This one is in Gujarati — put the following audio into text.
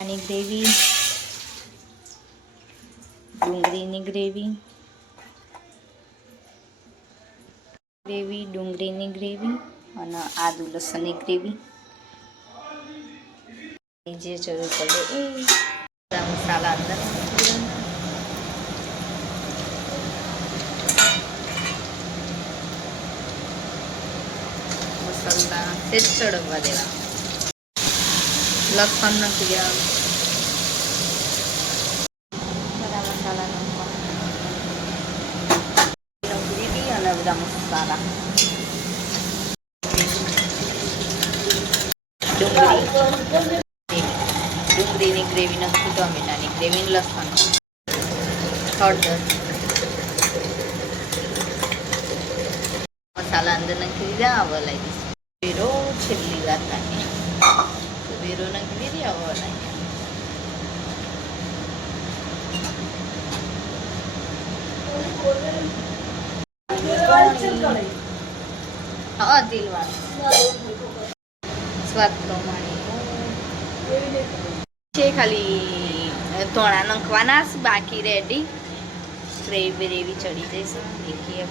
આની ગ્રેવી, ડુંગળીની ગ્રેવી, ડુંગળીની ગ્રેવી અને આદુ લસણની ગ્રેવી. જે જરૂર પડે એ મસાલા અંદર મસાલા તે ચડવા દેવા. લસણ નથી દેવાનું. બધા મસાલા નાખવાના. ગ્રેવી અને બધા મસાલા. ડુંગળીની ગ્રેવી નાખી, ટમેટાની ગ્રેવી, લસણ, હળદર, મસાલા અંદર નાખી દીધા. હવે લાવી દઈશું વેરો. છેલ્લી વાર નાખીએ તો વેરો નાખી દીધી. હવે લાવીએ હા તેલવાળું સ્વાદ પ્રમાણે છે. ખાલી તોણા નાખવાના બાકી રેડી. ગ્રેવી ચડી જઈશ. દેખીએ